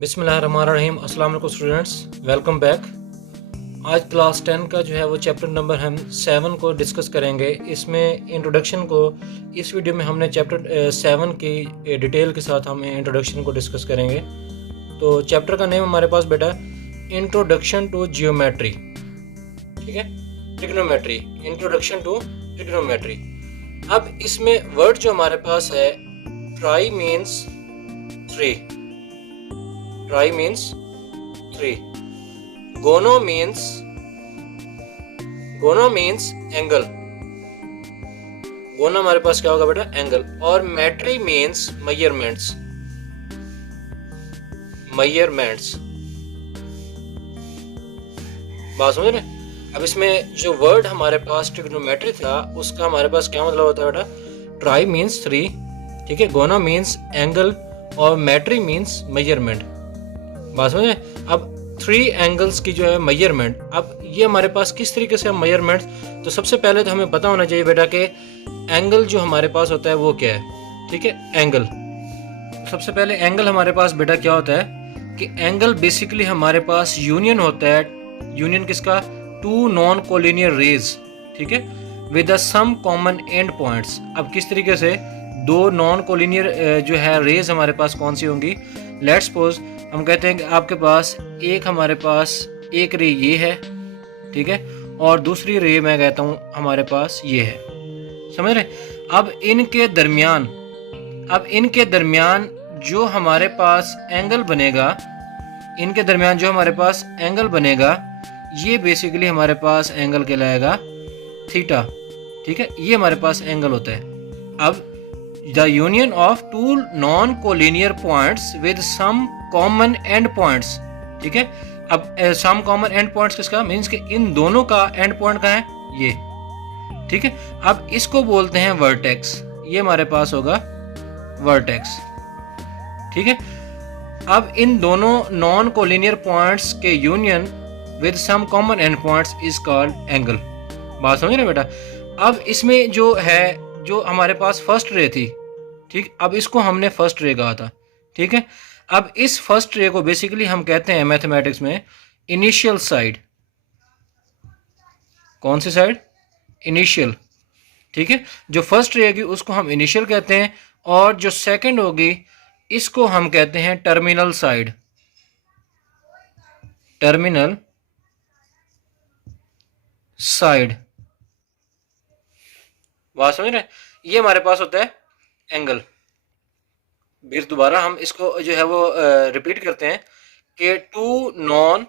बिस्मिल्लाहिर्रहमानिर्रहीम। अस्सलाम वालेकुम स्टूडेंट्स, वेलकम बैक। आज क्लास 10 का जो है वो चैप्टर नंबर हम 7 को डिस्कस करेंगे। इसमें इंट्रोडक्शन को इस वीडियो में हमने चैप्टर 7 की डिटेल के साथ हम इंट्रोडक्शन को डिस्कस करेंगे। तो चैप्टर का नेम हमारे पास बेटा इंट्रोडक्शन टू जियोमेट्री, ठीक है, ट्रिग्नोमेट्री, इंट्रोडक्शन टू ट्रिग्नोमेट्री। अब इसमें वर्ड जो हमारे पास है, try means three, try means three, गोनो मीन्स एंगल, गोनो हमारे पास क्या होगा बेटा, एंगल। और मेट्री मीन्स मेजरमेंट्स, बात समझ रहे। अब इसमें जो वर्ड हमारे पास ट्रिग्नोमेट्री था उसका हमारे पास क्या मतलब होता है बेटा, ट्राई मीन्स थ्री, ठीक है, गोनो मीन्स एंगल और मेट्री मीन्स मेजरमेंट, बात समझे। अब थ्री एंगल्स की जो है मेजरमेंट, अब ये हमारे पास किस तरीके से मेजरमेंट, तो सबसे पहले तो हमें पता होना चाहिए बेटा कि एंगल जो हमारे पास होता है वो क्या है, ठीक है। एंगल, सबसे पहले एंगल हमारे पास बेटा क्या होता है कि एंगल बेसिकली हमारे पास यूनियन होता है, यूनियन किसका, टू नॉन कोलिनियर रेज, ठीक है, with some common end points. अब किस तरीके से दो नॉन कोलिनियर जो है रेज हमारे पास कौन सी होंगी, लेट्स सपोज हम कहते हैं कि आपके पास हमारे पास एक रे ये है, ठीक है, और दूसरी रे मैं कहता हूं हमारे पास ये है, समझ रहे। अब इनके दरमियान जो हमारे पास एंगल बनेगा, ये बेसिकली हमारे पास एंगल कहलाएगा थीटा, ठीक है, ये हमारे पास एंगल होता है। अब the union of two non collinear points with some common end points, ठीक है। अब सम कॉमन एंड पॉइंट्स किसका मीन्स कि इन दोनों का एंड पॉइंट कहाँ है, ये, ठीक है। अब इसको बोलते हैं वर्टेक्स, ये हमारे पास होगा वर्टेक्स, ठीक है। अब इन दोनों नॉन कोलिनियर पॉइंट्स के union with some common end points is called angle, बात समझ रहे बेटा। अब इसमें जो है, जो हमारे पास फर्स्ट रे थी, ठीक, अब इसको हमने फर्स्ट रे कहा था, ठीक है। अब इस फर्स्ट रे को बेसिकली हम कहते हैं मैथमेटिक्स में इनिशियल साइड, कौन सी साइड, इनिशियल, ठीक है। जो फर्स्ट रे होगी उसको हम इनिशियल कहते हैं, और जो सेकंड होगी इसको हम कहते हैं टर्मिनल साइड, टर्मिनल साइड, बात समझ रहे। ये हमारे पास होता है एंगल। फिर दोबारा हम इसको जो है वो रिपीट करते हैं कि two non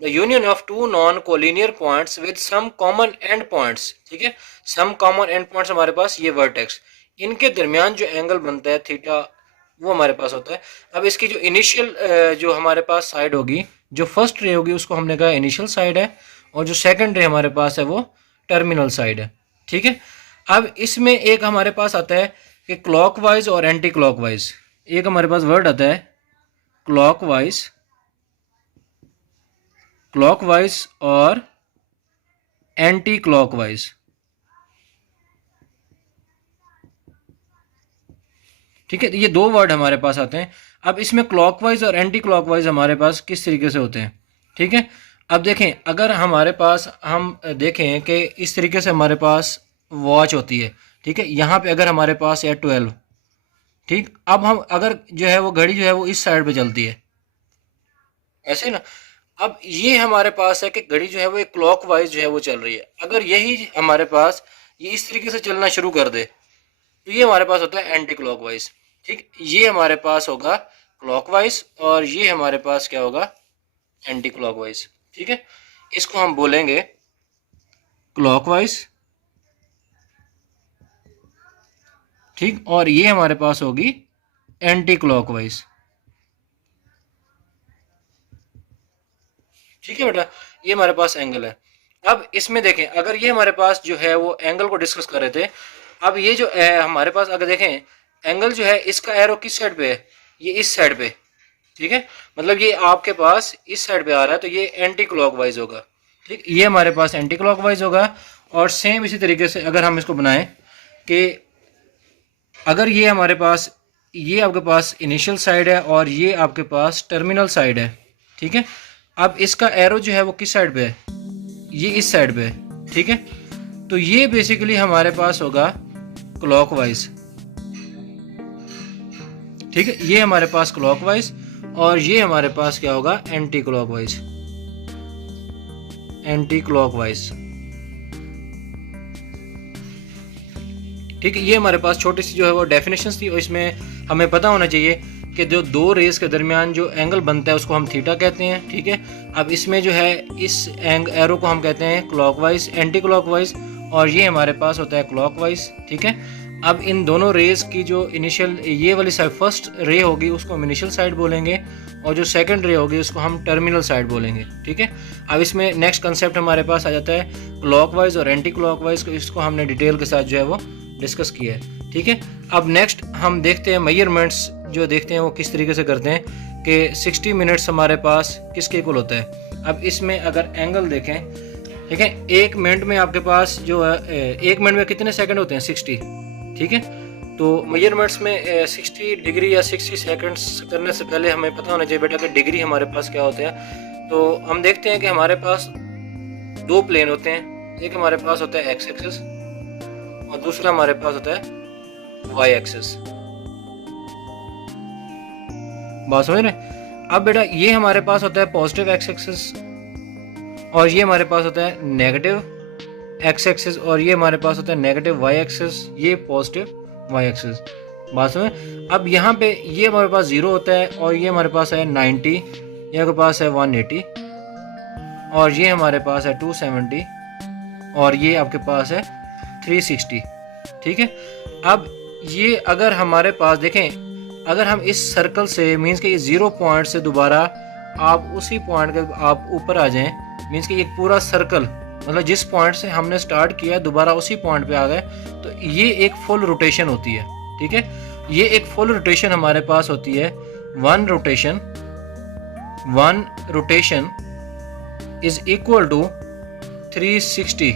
the union of two non collinear points with some common end points, ठीक है, सम कॉमन एंड पॉइंट्स हमारे पास ये वर्टेक्स, इनके दरमियान जो एंगल बनता है थीटा, वो हमारे पास होता है। अब इसकी जो इनिशियल जो हमारे पास साइड होगी, जो फर्स्ट रे होगी उसको हमने कहा इनिशियल साइड है, और जो सेकंड रे हमारे पास है वो टर्मिनल साइड है, ठीक है। अब इसमें एक हमारे पास आता है कि क्लॉकवाइज और एंटी क्लॉकवाइज, एक हमारे पास वर्ड आता है क्लॉकवाइज और एंटी क्लॉकवाइज, ठीक है, ये दो वर्ड हमारे पास आते हैं। अब इसमें क्लॉकवाइज और एंटी क्लॉकवाइज हमारे पास किस तरीके से होते हैं, ठीक है। अब देखें, अगर हमारे पास हम देखें कि इस तरीके से हमारे पास वॉच होती है, ठीक है, यहाँ पे अगर हमारे पास है 12, ठीक। अब हम अगर जो है वो घड़ी जो है वो इस साइड पे चलती है, ऐसे ना। अब ये हमारे पास है कि घड़ी जो है वो एक क्लॉकवाइज जो है वो चल रही है। अगर यही हमारे पास ये इस तरीके से चलना शुरू कर दे तो ये हमारे पास होता है एंटी क्लॉकवाइज, ठीक। ये हमारे पास होगा क्लॉकवाइज और ये हमारे पास क्या होगा, एंटी क्लॉकवाइज, ठीक है। इसको हम बोलेंगे क्लॉकवाइज, ठीक, और ये हमारे पास होगी एंटी क्लॉकवाइज, ठीक है बेटा। ये हमारे पास एंगल है। अब इसमें देखें, अगर ये हमारे पास जो है वो एंगल को डिस्कस कर रहे थे, अब ये जो है हमारे पास अगर देखें एंगल जो है इसका एरो किस साइड पे है, ये इस साइड पे, ठीक है, मतलब ये आपके पास इस साइड पे आ रहा है तो ये एंटी क्लॉकवाइज होगा, ठीक, ये हमारे पास एंटी क्लॉकवाइज होगा। और सेम इसी तरीके से अगर हम इसको बनाएं कि अगर ये हमारे पास ये आपके पास इनिशियल साइड है और ये आपके पास टर्मिनल साइड है, ठीक है। अब इसका एरो जो है वो किस साइड पे है, ये इस साइड पे है, ठीक है। तो ये बेसिकली हमारे पास होगा क्लॉकवाइज, ठीक है। ये हमारे पास क्लॉकवाइज और ये हमारे पास क्या होगा, एंटी क्लॉकवाइज, एंटी क्लॉकवाइज, ठीक है। ये हमारे पास छोटी सी जो है वो डेफिनेशंस थी और इसमें हमें पता होना चाहिए कि जो दो रेस के दरमियान जो एंगल बनता है उसको हम थीटा कहते हैं, ठीक है। अब इसमें जो है इस एरो को हम कहते हैं क्लॉकवाइज, एंटी क्लॉकवाइज, और ये हमारे पास होता है क्लॉकवाइज, ठीक है। अब इन दोनों रेस की जो इनिशियल ये वाली साइड फर्स्ट रे होगी उसको हम इनिशियल साइड बोलेंगे और जो सेकंड रे होगी उसको हम टर्मिनल साइड बोलेंगे, ठीक है। अब इसमें नेक्स्ट कंसेप्ट हमारे पास आ जाता है क्लॉकवाइज और एंटी क्लॉकवाइज, इसको हमने डिटेल के साथ जो है वो डिस्कस किया है, ठीक है। अब नेक्स्ट हम देखते हैं मेजरमेंट्स जो देखते हैं वो किस तरीके से करते हैं कि 60 मिनट्स हमारे पास किसके इक्वल होता है। अब इसमें अगर एंगल देखें, ठीक है, एक मिनट में आपके पास जो है एक मिनट में कितने सेकंड होते हैं, 60, ठीक है। तो मेजरमेंट्स में 60 डिग्री या 60 सेकंड्स करने से पहले हमें पता होना चाहिए बेटा कि डिग्री हमारे पास क्या होते हैं। तो हम देखते हैं कि हमारे पास दो प्लेन होते हैं, एक हमारे पास होता है एक्स एक्सिस और दूसरा हमारे पास होता है वाई एक्सिस। बात समझ रहे हैं। अब बेटा ये हमारे पास होता है पॉजिटिव एक्स एक्सिस और ये हमारे पास होता है नेगेटिव एक्स एक्सिस और ये हमारे पास होता है नेगेटिव वाई एक्सिस, ये पॉजिटिव वाई एक्सिस। बात समझ। अब यहाँ पे ये हमारे पास 0 होता है और ये हमारे पास है 90, ये हमारे पास है 180 और ये हमारे पास है 270 और ये आपके पास है 360, ठीक है। अब ये अगर हमारे पास देखें, अगर हम इस सर्कल से मीन्स कि ये 0 पॉइंट से दोबारा आप उसी पॉइंट के आप ऊपर आ जाएं, मीन्स कि ये पूरा सर्कल मतलब जिस पॉइंट से हमने स्टार्ट किया दोबारा उसी पॉइंट पे आ गए, तो ये एक फुल रोटेशन होती है, ठीक है। ये एक फुल रोटेशन हमारे पास होती है। One rotation is equal to 360,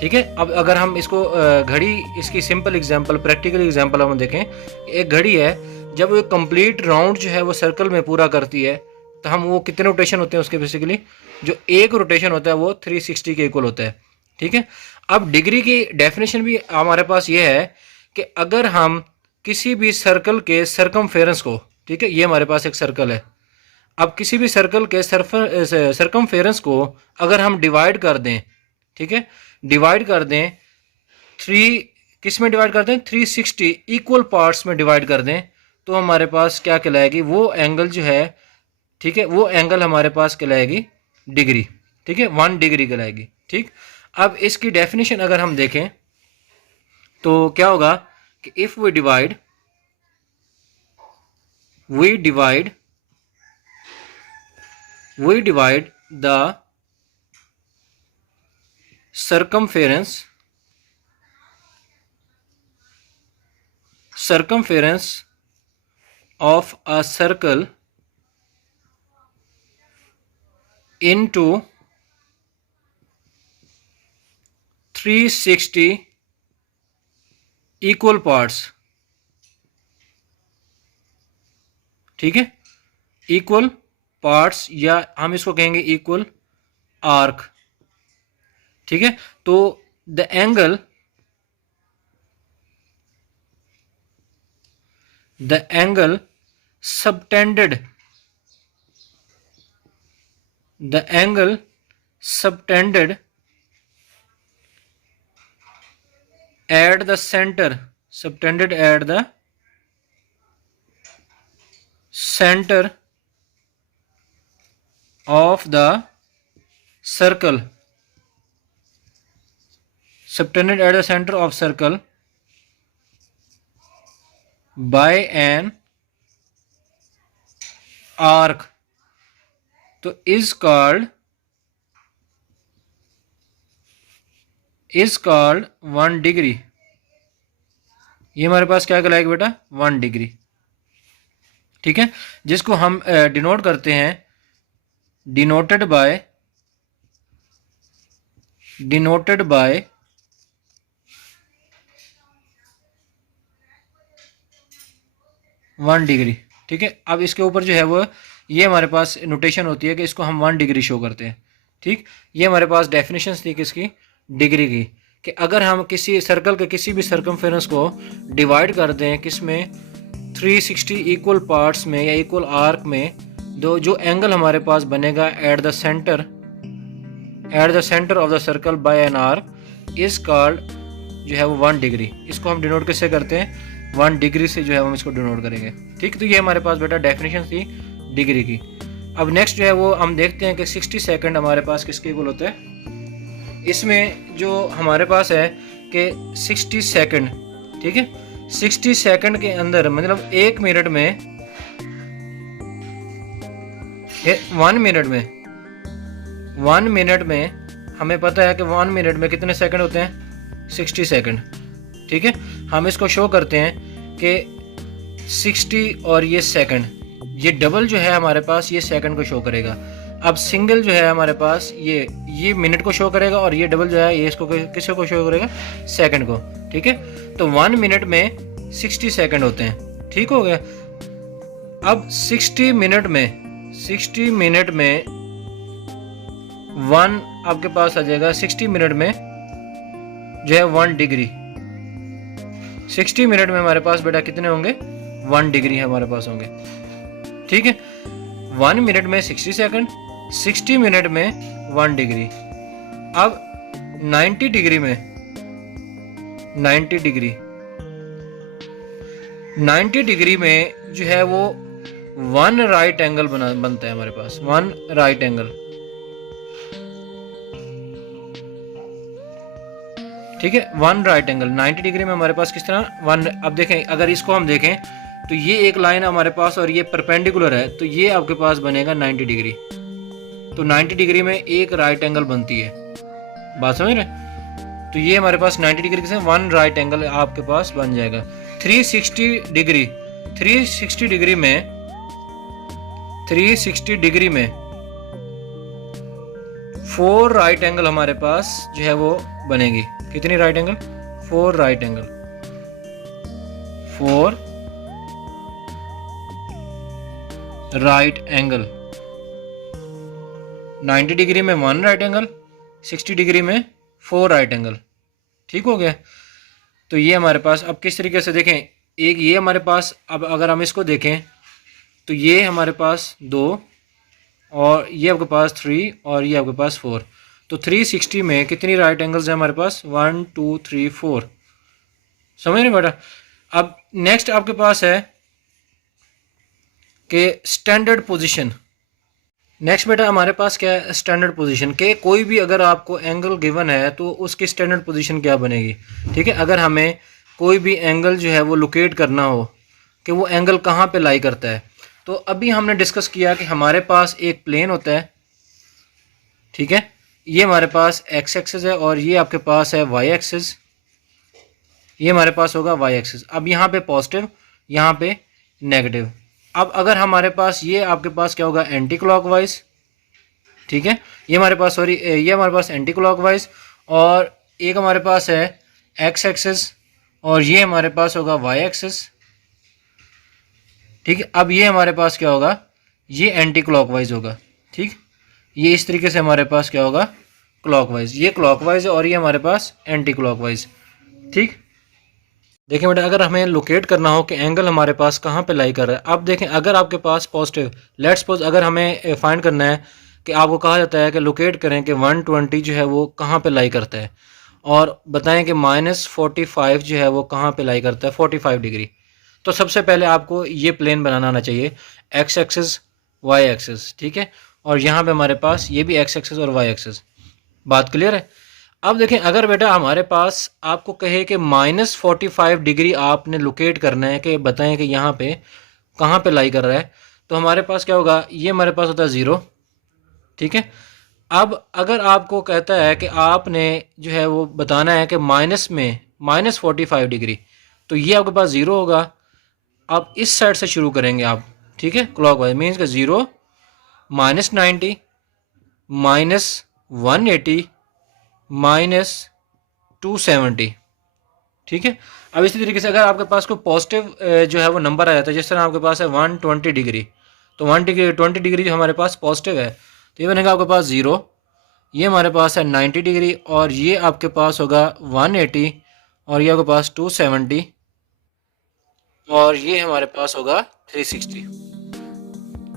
ठीक है। अब अगर हम इसको घड़ी, इसकी सिंपल एग्जांपल, प्रैक्टिकल एग्जांपल हम देखें, एक घड़ी है जब वो कंप्लीट राउंड जो है वो सर्कल में पूरा करती है तो हम वो कितने रोटेशन होते हैं उसके, बेसिकली जो एक रोटेशन होता है वो 360 के इक्वल होता है, ठीक है। अब डिग्री की डेफिनेशन भी हमारे पास ये है कि अगर हम किसी भी सर्कल के सरकमफेरेंस को, ठीक है, ये हमारे पास एक सर्कल है, अब किसी भी सर्कल के सरकमफेरेंस को अगर हम डिवाइड कर दें, ठीक है, डिवाइड कर दें 3, किस में डिवाइड कर दें, 360 इक्वल पार्ट्स में डिवाइड कर दें, तो हमारे पास क्या कहलाएगी, वो एंगल जो है, ठीक है, वो एंगल हमारे पास कहलाएगी डिग्री, ठीक है, 1 डिग्री कहलाएगी, ठीक। अब इसकी डेफिनेशन अगर हम देखें तो क्या होगा कि if we divide the circumference of a circle into 360 equal parts, ठीक है, इक्वल पार्ट्स या हम इसको कहेंगे इक्वल आर्क, ठीक है। तो the angle subtended at the center of the circle, subtended at the center of circle by an arc, तो is called 1 डिग्री। ये हमारे पास क्या कहलाएगा बेटा, 1 डिग्री, ठीक है, जिसको हम डिनोट करते हैं, डिनोटेड बाय 1 डिग्री। ठीक है, अब इसके ऊपर जो है वो ये हमारे पास नोटेशन होती है कि इसको हम 1 डिग्री शो करते हैं। ठीक, ये हमारे पास डेफिनेशन थी किसकी, डिग्री की, कि अगर हम किसी सर्कल के किसी भी सर्कमफेरेंस को डिवाइड कर दें किस में 360 इक्वल पार्ट्स में या इक्वल आर्क में, दो जो एंगल हमारे पास बनेगा at the centre of the circle by an arc is called जो है वो 1 डिग्री। इसको हम डिनोट किससे करते हैं, 1 डिग्री से जो है हम इसको डिनोट करेंगे। ठीक, तो ये हमारे पास बेटा डेफिनेशन थी डिग्री की। अब नेक्स्ट जो है वो हम देखते हैं कि 60 सेकंड हमारे पास किसके इक्वल होता है। इसमें जो हमारे पास है कि 60 सेकंड, ठीक है, 60 सेकंड के अंदर मतलब 1 मिनट में 1 मिनट में हमें पता है कि 1 मिनट में कितने सेकंड होते हैं, 60 सेकंड। ठीक है, हम इसको शो करते हैं कि 60 और ये सेकंड, ये डबल जो है हमारे पास ये सेकंड को शो करेगा। अब सिंगल जो है हमारे पास ये मिनट को शो करेगा और ये डबल जो है ये इसको किसको को शो करेगा, सेकंड को। ठीक है, तो 1 मिनट में 60 सेकंड होते हैं। ठीक हो गया। अब 60 मिनट में 1 आपके पास आ जाएगा, 60 मिनट में जो है 1 डिग्री। 60 मिनट में हमारे पास बेटा कितने होंगे, 1 डिग्री हमारे पास होंगे। ठीक है, 1 मिनट में 60 सेकंड, 60 मिनट में 1 डिग्री। अब 90 डिग्री में 90 डिग्री में जो है वो 1 राइट एंगल बनता है हमारे पास, 1 राइट एंगल। ठीक है, 1 राइट एंगल 90 डिग्री में हमारे पास किस तरह 1। अब देखें, अगर इसको हम देखें तो ये एक लाइन हमारे पास और ये परपेंडिकुलर है, तो ये आपके पास बनेगा 90 डिग्री। तो 90 डिग्री में एक राइट एंगल बनती है, बात समझ रहे। तो ये हमारे पास 90 डिग्री से 1 राइट एंगल आपके पास बन जाएगा। 360 डिग्री में 4 राइट एंगल हमारे पास जो है वो बनेगी। कितनी right angle, 4 right angle, 4 right angle. 90 degree में 1 राइट एंगल, 60 डिग्री में 4 राइट एंगल। ठीक हो गया। तो ये हमारे पास अब किस तरीके से देखें, एक ये हमारे पास, अब अगर हम इसको देखें तो ये हमारे पास 2 और ये आपके पास 3 और ये आपके पास 4। तो 360 में कितनी राइट एंगल्स हैं हमारे पास, 1 2 3 4। समझ रहे बेटा। अब नेक्स्ट आपके पास है कि स्टैंडर्ड पोजीशन। नेक्स्ट बेटा हमारे पास क्या है, स्टैंडर्ड पोजीशन के कोई भी अगर आपको एंगल गिवन है तो उसकी स्टैंडर्ड पोजीशन क्या बनेगी। ठीक है, अगर हमें कोई भी एंगल जो है वो लोकेट करना हो कि वो एंगल कहाँ पे लाई करता है, तो अभी हमने डिस्कस किया कि हमारे पास एक प्लेन होता है। ठीक है, ये हमारे पास एक्स एक्सिस है और ये आपके पास है वाई एक्सिस। ये हमारे पास होगा वाई एक्सिस। अब यहाँ पे पॉजिटिव, यहाँ पे नेगेटिव। अब अगर हमारे पास ये आपके पास क्या होगा, एंटी क्लॉकवाइज। ठीक है, ये हमारे पास ये हमारे पास एंटी क्लॉकवाइज, और एक हमारे पास है एक्स एक्सिस और ये हमारे पास होगा वाई एक्सिस। ठीक है, अब ये हमारे पास क्या होगा, ये एंटी क्लॉकवाइज होगा। ठीक, ये इस तरीके से हमारे पास क्या होगा, क्लॉकवाइज। ये क्लॉकवाइज है और ये हमारे पास एंटी क्लॉकवाइज। ठीक, देखें बेटा, अगर हमें लोकेट करना हो कि एंगल हमारे पास कहाँ पे लाई कर रहा है। अब देखें, अगर आपके पास पॉजिटिव, लेट्स सपोज अगर हमें फाइंड करना है कि आपको कहा जाता है कि लोकेट करें कि 120 जो है वो कहाँ पे लाई करता है, और बताएं कि -45 जो है वो कहाँ पे लाई करता है, 45 डिग्री। तो सबसे पहले आपको ये प्लेन बनाना आना चाहिए, एक्स एक्सिस वाई एक्सिस। ठीक है, और यहाँ पे हमारे पास ये भी एक्स एक्सिस और वाई एक्सिस। बात क्लियर है। अब देखें, अगर बेटा हमारे पास आपको कहे कि -45 डिग्री आपने लोकेट करना है, कि बताएं कि यहाँ पे कहाँ पे लाई कर रहा है, तो हमारे पास क्या होगा, ये हमारे पास होता है 0। ठीक है, अब अगर आपको कहता है कि आपने जो है वो बताना है कि माइनस में -45 डिग्री, तो ये आपके पास 0 होगा। अब इस साइड से शुरू करेंगे आप। ठीक है, क्लॉकवाइज मीन्स का 0 -90 -180 -270। ठीक है। अब इसी तरीके से अगर आपके पास कोई पॉजिटिव जो है वो नंबर आ जाता है, जिस तरह आपके पास है 120 डिग्री, तो 120 डिग्री जो हमारे पास पॉजिटिव है तो ये बनेगा आपके पास 0, ये हमारे पास है 90 डिग्री, और ये आपके पास होगा 180, और ये आपके पास 270, और ये हमारे पास होगा 360।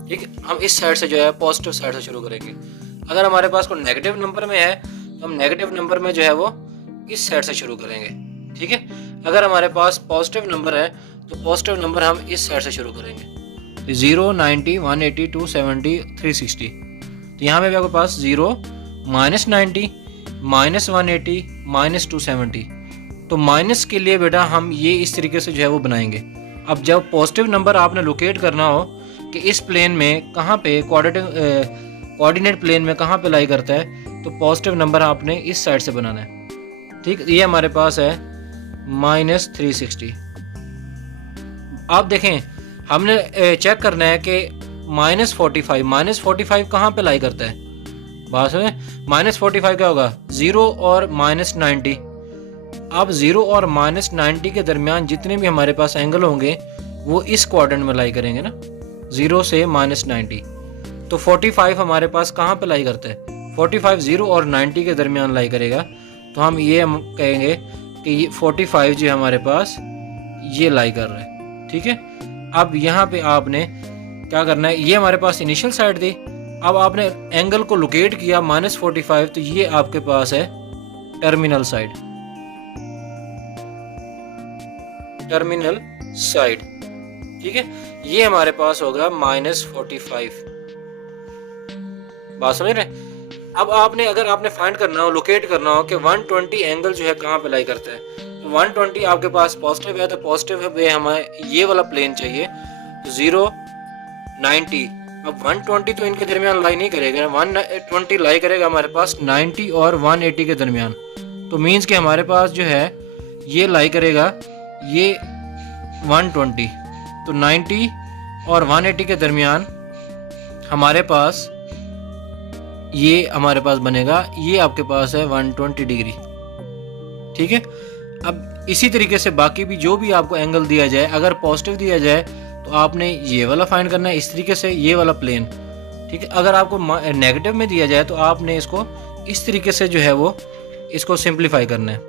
ठीक है, हम इस साइड से जो है पॉजिटिव साइड से शुरू करेंगे। अगर हमारे पास कोई नेगेटिव नंबर में है तो हम नेगेटिव नंबर में जो है वो इस साइड से शुरू करेंगे। ठीक है, अगर हमारे पास पॉजिटिव नंबर है तो पॉजिटिव नंबर हम इस साइड से शुरू करेंगे। 0, 90, 180, 270, 360। तो यहाँ पे भी आपके पास 0, -90, -180, -270। तो माइनस के लिए बेटा हम ये इस तरीके से जो है वो बनाएंगे। अब जब पॉजिटिव नंबर आपने लोकेट करना हो कि इस प्लेन में कहाँ पे कोऑर्डिनेट प्लेन में कहाँ पे लाई करता है, तो पॉजिटिव नंबर आपने इस साइड से बनाना है। ठीक, ये हमारे पास है -360। आप देखें, हमने चेक करना है कि -45 कहाँ पे लाई करता है। बात में -45 क्या होगा, 0 और -90। अब 0 और -90 के दरमियान जितने भी हमारे पास एंगल होंगे वो इस क्वाड्रेंट में लाई करेंगे ना, 0 से -90। तो 45 हमारे पास कहाँ पे लाई करता है, 45 0 और 90 के दरमियान लाई करेगा। तो हम कहेंगे कि ये 45 जो हमारे पास ये लाई कर रहा है। ठीक है, अब यहाँ पे आपने क्या करना है, ये हमारे पास इनिशियल साइड थी, अब आपने एंगल को लोकेट किया -45, तो ये आपके पास है टर्मिनल साइड, टर्मिनल साइड। ठीक है, ये हमारे पास होगा -45। बात समझ रहे हैं। अब आपने अगर आपने फाइंड करना हो, लोकेट करना हो कि 120 एंगल जो है कहाँ पे लाई करता है, तो 120 आपके पास पॉजिटिव है, तो पॉजिटिव पे हमें ये वाला प्लेन चाहिए, तो 0, 90। अब 120 तो इनके दरमियान लाई नहीं करेगा, 120 लाई करेगा हमारे पास 90 और 180 के दरमियान। तो मीन्स कि हमारे पास जो है ये लाई करेगा ये 120, तो 90 और 180 के दरमियान हमारे पास बनेगा, ये आपके पास है 120 डिग्री। ठीक है, अब इसी तरीके से बाकी भी जो भी आपको एंगल दिया जाए, अगर पॉजिटिव दिया जाए तो आपने ये वाला फाइंड करना है, इस तरीके से ये वाला प्लेन। ठीक है, अगर आपको नेगेटिव में दिया जाए तो आपने इसको इस तरीके से जो है वो इसको सिंप्लीफाई करना है।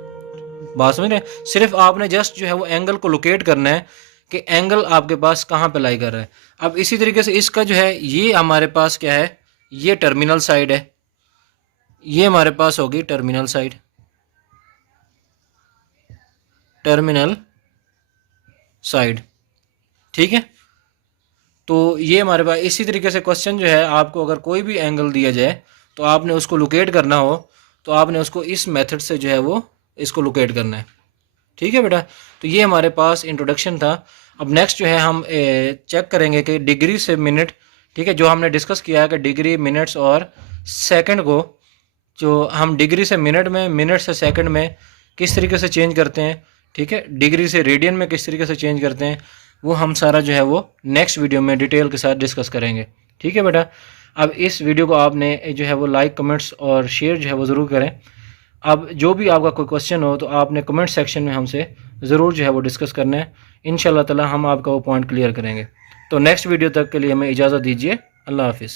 बात समझ रहे हैं, सिर्फ आपने जस्ट जो है वो एंगल को लोकेट करना है कि एंगल आपके पास कहाँ पे लाई कर रहा है। अब इसी तरीके से इसका जो है ये हमारे पास क्या है, ये टर्मिनल साइड है, ये हमारे पास होगी टर्मिनल साइड, टर्मिनल साइड। ठीक है, तो ये हमारे पास इसी तरीके से क्वेश्चन जो है, आपको अगर कोई भी एंगल दिया जाए तो आपने उसको लोकेट करना हो तो आपने उसको इस मेथड से जो है वो इसको लोकेट करना है। ठीक है बेटा, तो ये हमारे पास इंट्रोडक्शन था। अब नेक्स्ट जो है हम चेक करेंगे कि डिग्री से मिनट। ठीक है, जो हमने डिस्कस किया है कि डिग्री, मिनट्स और सेकंड को जो हम डिग्री से मिनट में, मिनट से सेकंड में किस तरीके से चेंज करते हैं, ठीक है, डिग्री से रेडियन में किस तरीके से चेंज करते हैं, वो हम सारा जो है वो नेक्स्ट वीडियो में डिटेल के साथ डिस्कस करेंगे। ठीक है बेटा, अब इस वीडियो को आपने जो है वो लाइक, कमेंट्स और शेयर जो है वो ज़रूर करें। अब जो भी आपका कोई क्वेश्चन हो तो आपने कमेंट सेक्शन में हमसे ज़रूर जो है वो डिस्कस करना है। इंशाल्लाह ताला हम आपका वो पॉइंट क्लियर करेंगे। तो नेक्स्ट वीडियो तक के लिए हमें इजाज़त दीजिए। अल्लाह हाफिज़।